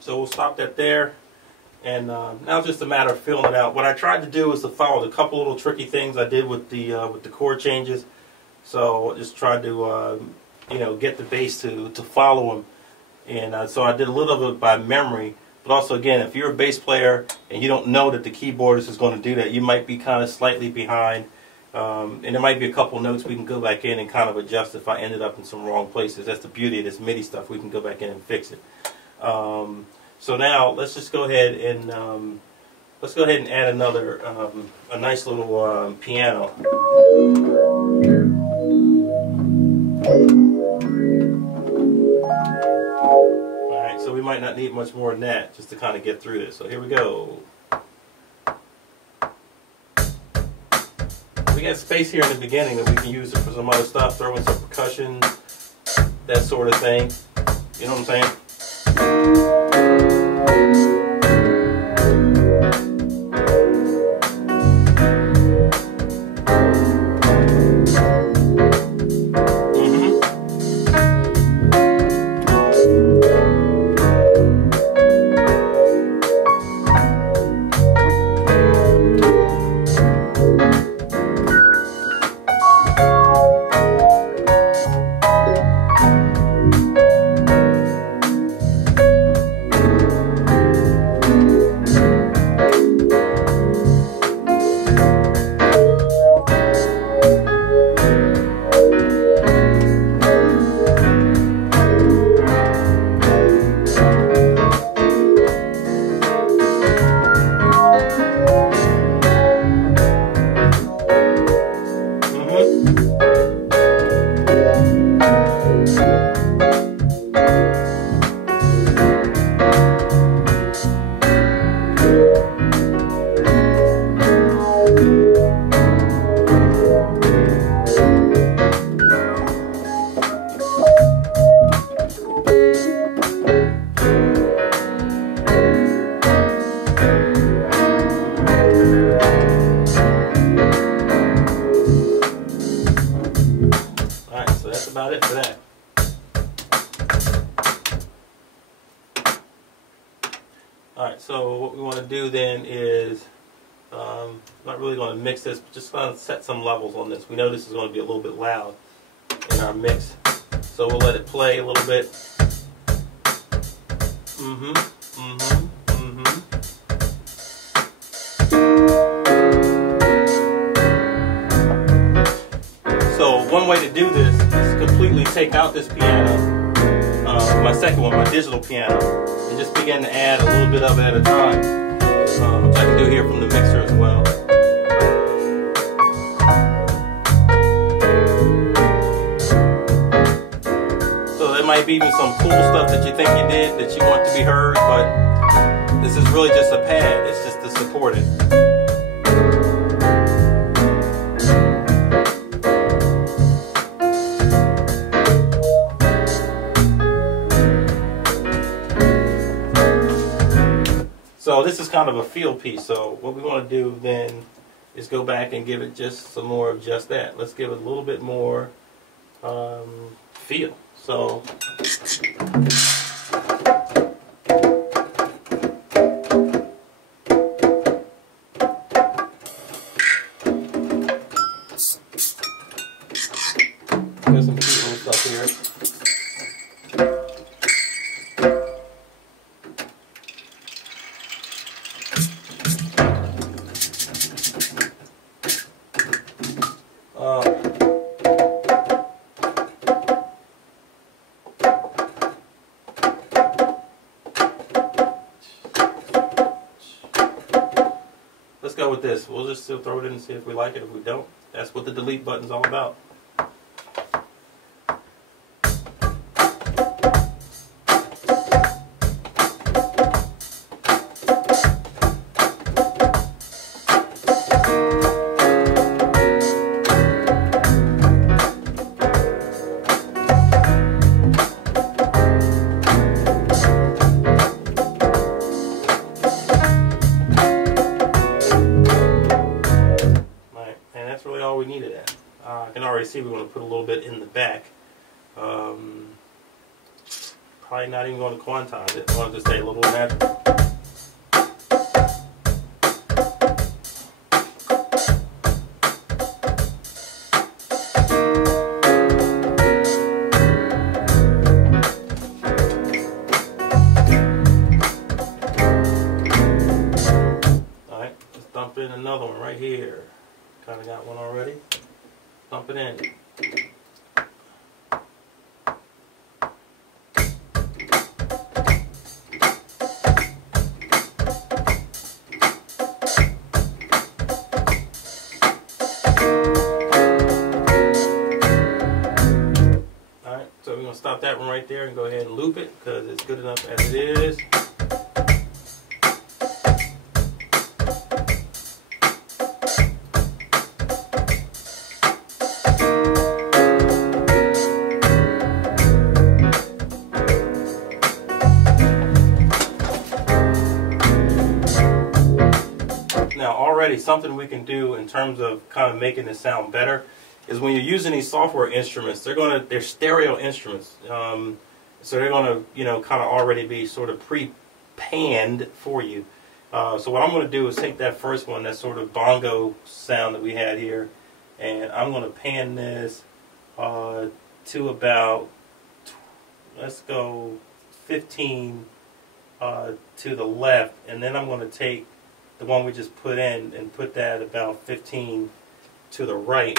So we'll stop that there, and now it's just a matter of filling it out. What I tried to do is to follow the couple little tricky things I did with the chord changes. So just tried to you know, get the bass to follow them, and so I did a little of it by memory. But also, again, if you're a bass player and you don't know that the keyboardist is going to do that, you might be kind of slightly behind, and there might be a couple notes we can go back in and kind of adjust if I ended up in some wrong places. That's the beauty of this MIDI stuff. We can go back in and fix it. So now let's just go ahead and add another a nice little piano. All right, so we might not need much more than that just to kind of get through this. So here we go. We got space here in the beginning that we can use it for some other stuff, throw in some percussion, that sort of thing. You know what I'm saying? About it for that. Alright, so what we want to do then is, not really going to mix this, but just going to set some levels on this. We know this is going to be a little bit loud in our mix, so we'll let it play a little bit. So one way to do this is completely take out this piano, my second one, my digital piano, and just begin to add a little bit of it at a time, which I can do here from the mixer as well. So there might be even some cool stuff that you think you did that you want to be heard, but this is really just a pad. It's just to support it. So this is kind of a feel piece, so what we want to do then is go back and give it just some more of just that. Let's give it a little bit more feel. So there's some cute little stuff here. Let's go with this. We'll just still throw it in and see if we like it. If we don't, that's what the delete button's all about. see we're going to put a little bit in the back. Probably not even going to quantize it. I want to stay a little natural. Alright, let's dump in another one right here. Kind of got one already. Dump it in. So we're going to stop that one right there and go ahead and loop it because it's good enough as it is. Now already something we can do in terms of kind of making this sound better is when you're using these software instruments, they're stereo instruments, so they're gonna kind of already be sort of pre-panned for you. So what I'm gonna do is take that first one, that sort of bongo sound that we had here, and I'm gonna pan this to about, let's go 15 to the left, and then I'm gonna take the one we just put in and put that about 15 to the right.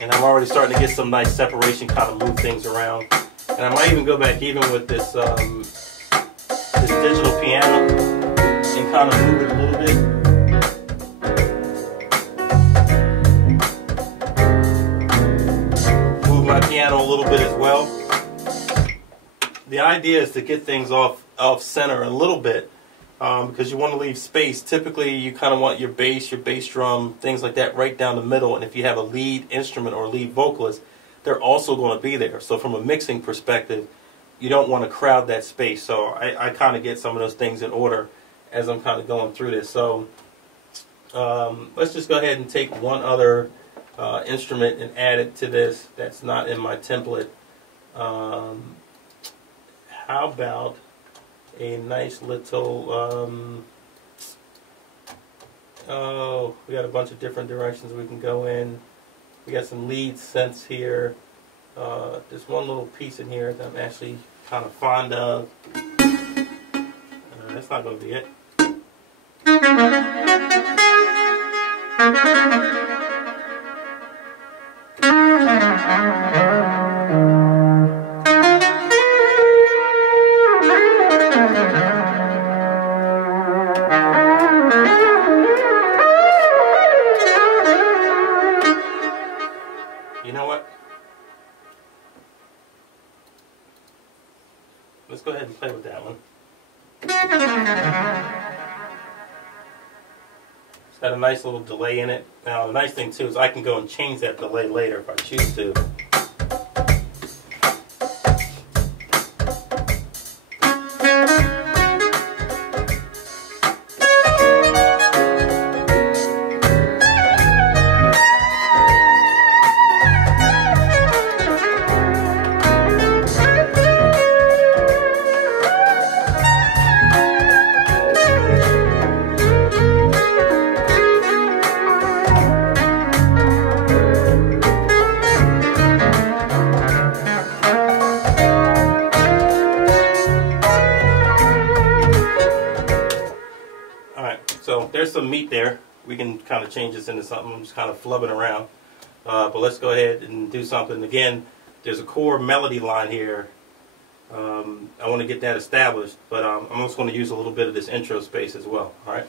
And I'm already starting to get some nice separation, kind of move things around. And I might even go back even with this this digital piano and kind of move it a little bit. Move my piano a little bit as well. The idea is to get things off center a little bit. Because you want to leave space. Typically you kind of want your bass drum, things like that right down the middle, and if you have a lead instrument or lead vocalist, they're also going to be there. So from a mixing perspective, you don't want to crowd that space. So I kind of get some of those things in order as I'm kind of going through this. So let's just go ahead and take one other instrument and add it to this that's not in my template. How about a nice little, oh, we got a bunch of different directions we can go in. We got some lead synths here. There's one little piece in here that I'm actually kind of fond of. That's not going to be it. You know what? Let's go ahead and play with that one. It's got a nice little delay in it. Now the nice thing too is I can go and change that delay later if I choose to. So there's some meat there. We can kind of change this into something. I'm just kind of flubbing around. But let's go ahead and do something. Again, there's a core melody line here. I want to get that established, but I'm also going to use a little bit of this intro space as well. All right.